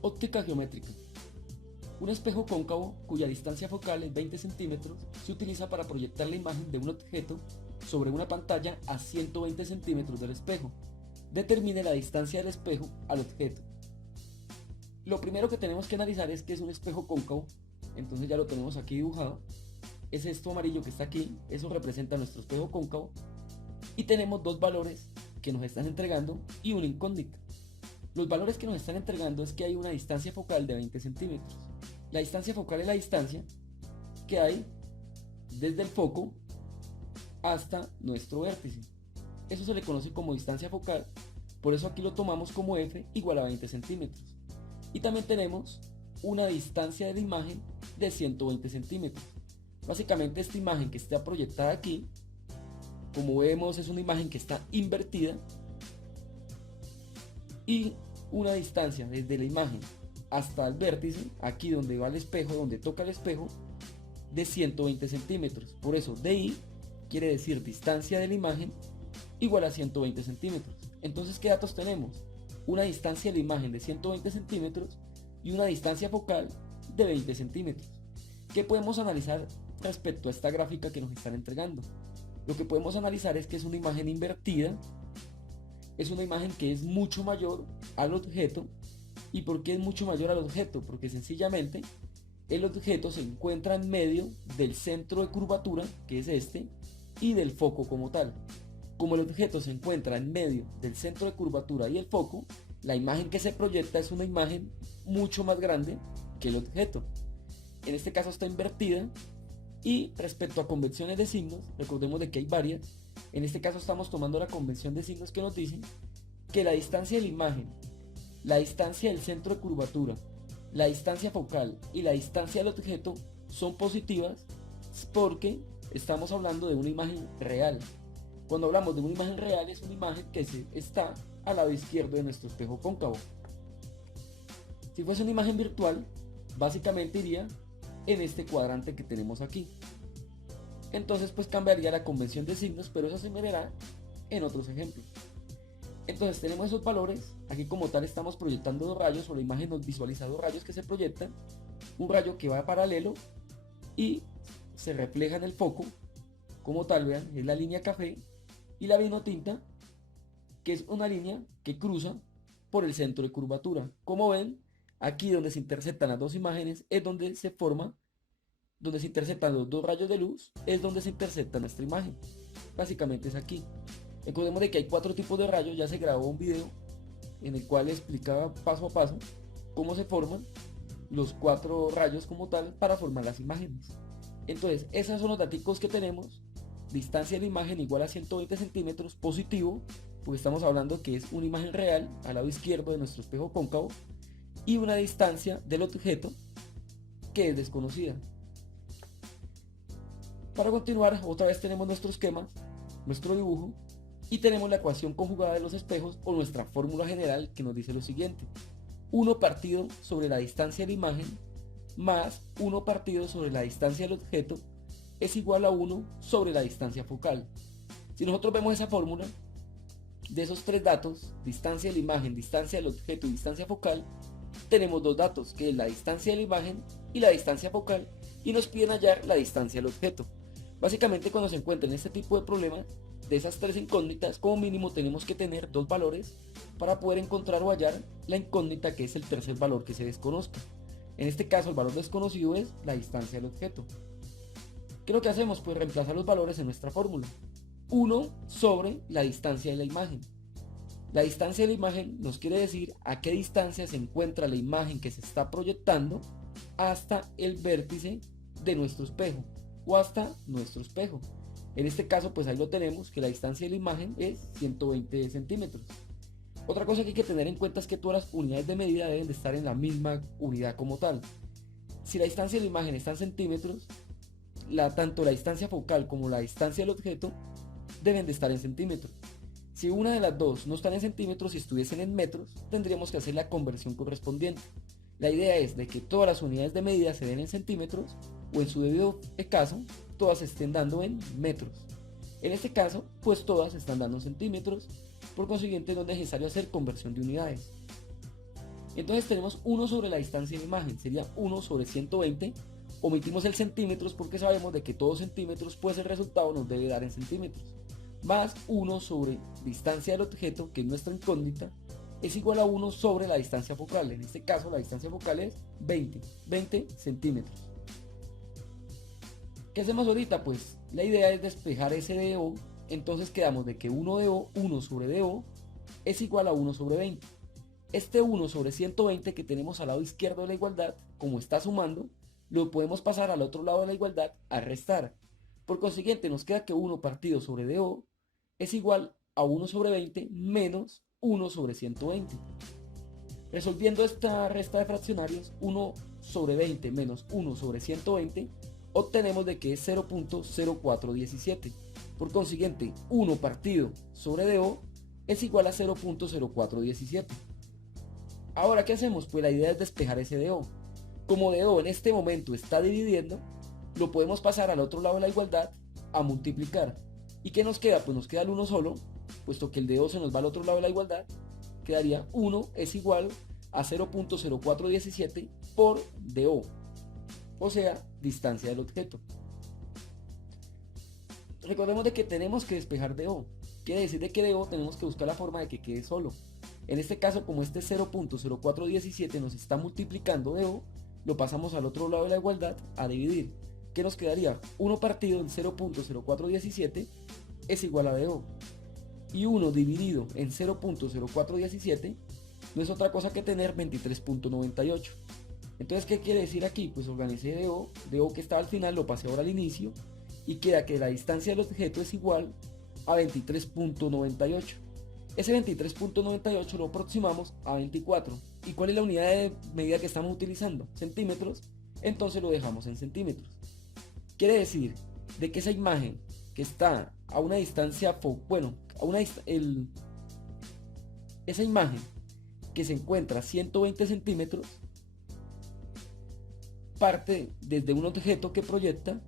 Óptica geométrica. Un espejo cóncavo cuya distancia focal es 20 centímetros se utiliza para proyectar la imagen de un objeto sobre una pantalla a 120 centímetros del espejo. Determine la distancia del espejo al objeto. Lo primero que tenemos que analizar es que es un espejo cóncavo, entonces ya lo tenemos aquí dibujado. Es esto amarillo que está aquí, eso representa nuestro espejo cóncavo. Y tenemos dos valores que nos están entregando y una incógnita. Los valores que nos están entregando es que hay una distancia focal de 20 centímetros. La distancia focal es la distancia que hay desde el foco hasta nuestro vértice. Eso se le conoce como distancia focal, por eso aquí lo tomamos como f igual a 20 centímetros. Y también tenemos una distancia de la imagen de 120 centímetros. Básicamente esta imagen que está proyectada aquí, como vemos, es una imagen que está invertida, y una distancia desde la imagen hasta el vértice, aquí donde va el espejo, donde toca el espejo, de 120 centímetros. Por eso DI quiere decir distancia de la imagen igual a 120 centímetros. Entonces, ¿qué datos tenemos? Una distancia de la imagen de 120 centímetros y una distancia focal de 20 centímetros. ¿Qué podemos analizar respecto a esta gráfica que nos están entregando? Lo que podemos analizar es que es una imagen invertida, es una imagen que es mucho mayor al objeto. ¿Y por qué es mucho mayor al objeto? Porque sencillamente el objeto se encuentra en medio del centro de curvatura, que es este, y del foco como tal. Como el objeto se encuentra en medio del centro de curvatura y el foco, la imagen que se proyecta es una imagen mucho más grande que el objeto. En este caso está invertida. Y respecto a convenciones de signos, recordemos de que hay varias. En este caso estamos tomando la convención de signos que nos dice que la distancia de la imagen, la distancia del centro de curvatura, la distancia focal y la distancia del objeto son positivas porque estamos hablando de una imagen real. Cuando hablamos de una imagen real, es una imagen que está al lado izquierdo de nuestro espejo cóncavo. Si fuese una imagen virtual, básicamente iría en este cuadrante que tenemos aquí. Entonces pues cambiaría la convención de signos, pero eso se verá en otros ejemplos. Entonces tenemos esos valores. Aquí como tal estamos proyectando dos rayos, o la imagen nos visualiza dos rayos que se proyectan. Un rayo que va paralelo y se refleja en el foco como tal, vean, es la línea café, y la vino tinta, que es una línea que cruza por el centro de curvatura. Como ven, aquí donde se interceptan las dos imágenes es donde se forma, donde se interceptan los dos rayos de luz, es donde se intercepta nuestra imagen. Básicamente es aquí. Recordemos de que hay 4 tipos de rayos. Ya se grabó un video en el cual explicaba paso a paso cómo se forman los 4 rayos como tal para formar las imágenes. Entonces, esos son los datos que tenemos. Distancia de la imagen igual a 120 centímetros, positivo, porque estamos hablando que es una imagen real al lado izquierdo de nuestro espejo cóncavo, y una distancia del objeto que es desconocida. Para continuar, otra vez tenemos nuestro esquema, nuestro dibujo, y tenemos la ecuación conjugada de los espejos, o nuestra fórmula general, que nos dice lo siguiente: 1 partido sobre la distancia de la imagen más 1 partido sobre la distancia del objeto es igual a 1 sobre la distancia focal. Si nosotros vemos esa fórmula, de esos 3 datos, distancia de la imagen, distancia del objeto y distancia focal, tenemos 2 datos, que es la distancia de la imagen y la distancia focal, y nos piden hallar la distancia del objeto. Básicamente, cuando se encuentren este tipo de problemas, de esas 3 incógnitas, como mínimo tenemos que tener 2 valores para poder encontrar o hallar la incógnita, que es el tercer valor que se desconozca. En este caso, el valor desconocido es la distancia del objeto. ¿Qué es lo que hacemos? Pues reemplazar los valores en nuestra fórmula. 1 sobre la distancia de la imagen. La distancia de la imagen nos quiere decir a qué distancia se encuentra la imagen que se está proyectando hasta el vértice de nuestro espejo, o hasta nuestro espejo. En este caso, pues ahí lo tenemos, que la distancia de la imagen es 120 centímetros. Otra cosa que hay que tener en cuenta es que todas las unidades de medida deben de estar en la misma unidad como tal. Si la distancia de la imagen está en centímetros, tanto la distancia focal como la distancia del objeto deben de estar en centímetros. Si una de las dos no están en centímetros y estuviesen en metros, tendríamos que hacer la conversión correspondiente. La idea es de que todas las unidades de medida se den en centímetros, o en su debido caso, todas estén dando en metros. En este caso, pues todas están dando en centímetros, por consiguiente no es necesario hacer conversión de unidades. Entonces tenemos 1 sobre la distancia de la imagen, sería 1 sobre 120. Omitimos el centímetros porque sabemos de que todos centímetros, pues el resultado nos debe dar en centímetros. Más 1 sobre distancia del objeto, que es nuestra incógnita, es igual a 1 sobre la distancia focal. En este caso la distancia focal es 20 centímetros. ¿Qué hacemos ahorita? Pues la idea es despejar ese DO. Entonces quedamos de que 1 sobre DO es igual a 1 sobre 20. Este 1 sobre 120 que tenemos al lado izquierdo de la igualdad, como está sumando, lo podemos pasar al otro lado de la igualdad a restar. Por consiguiente, nos queda que 1 partido sobre DO es igual a 1 sobre 20 menos 1 sobre 120. Resolviendo esta resta de fraccionarios, 1 sobre 20 menos 1 sobre 120, obtenemos de que es 0.0417. Por consiguiente, 1 partido sobre DO es igual a 0.0417. Ahora, ¿qué hacemos? Pues la idea es despejar ese DO. Como DO en este momento está dividiendo, lo podemos pasar al otro lado de la igualdad a multiplicar. ¿Y qué nos queda? Pues nos queda el 1 solo, puesto que el DO se nos va al otro lado de la igualdad. Quedaría 1 es igual a 0.0417 por DO, o sea, distancia del objeto. Recordemos de que tenemos que despejar DO. Quiere decir de que DO tenemos que buscar la forma de que quede solo. En este caso, como este 0.0417 nos está multiplicando DO, lo pasamos al otro lado de la igualdad a dividir. ¿Qué nos quedaría? 1 partido en 0.0417 es igual a DO. Y 1 dividido en 0.0417 no es otra cosa que tener 23.98. Entonces, ¿qué quiere decir aquí? Pues organicé DO que estaba al final, lo pasé ahora al inicio, y queda que la distancia del objeto es igual a 23.98. Ese 23.98 lo aproximamos a 24. ¿Y cuál es la unidad de medida que estamos utilizando? Centímetros. Entonces lo dejamos en centímetros. Quiere decir de que esa imagen que está a una distancia, esa imagen que se encuentra a 120 centímetros parte desde un objeto que proyecta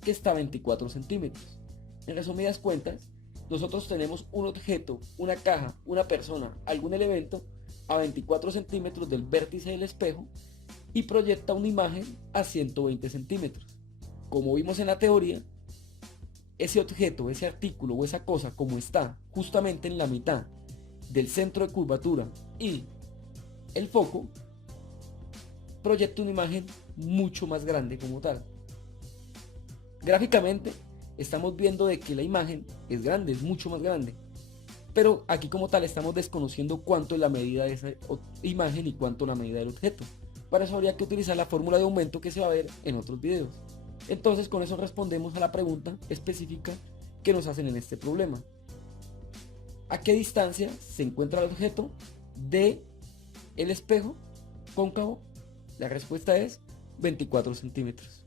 que está a 24 centímetros. En resumidas cuentas, nosotros tenemos un objeto, una caja, una persona, algún elemento a 24 centímetros del vértice del espejo y proyecta una imagen a 120 centímetros. Como vimos en la teoría, ese objeto, ese artículo o esa cosa, como está justamente en la mitad del centro de curvatura y el foco, proyecta una imagen mucho más grande como tal. Gráficamente estamos viendo de que la imagen es grande, es mucho más grande, pero aquí como tal estamos desconociendo cuánto es la medida de esa imagen y cuánto la medida del objeto. Para eso habría que utilizar la fórmula de aumento que se va a ver en otros videos. Entonces con eso respondemos a la pregunta específica que nos hacen en este problema. ¿A qué distancia se encuentra el objeto de el espejo cóncavo? La respuesta es 24 centímetros.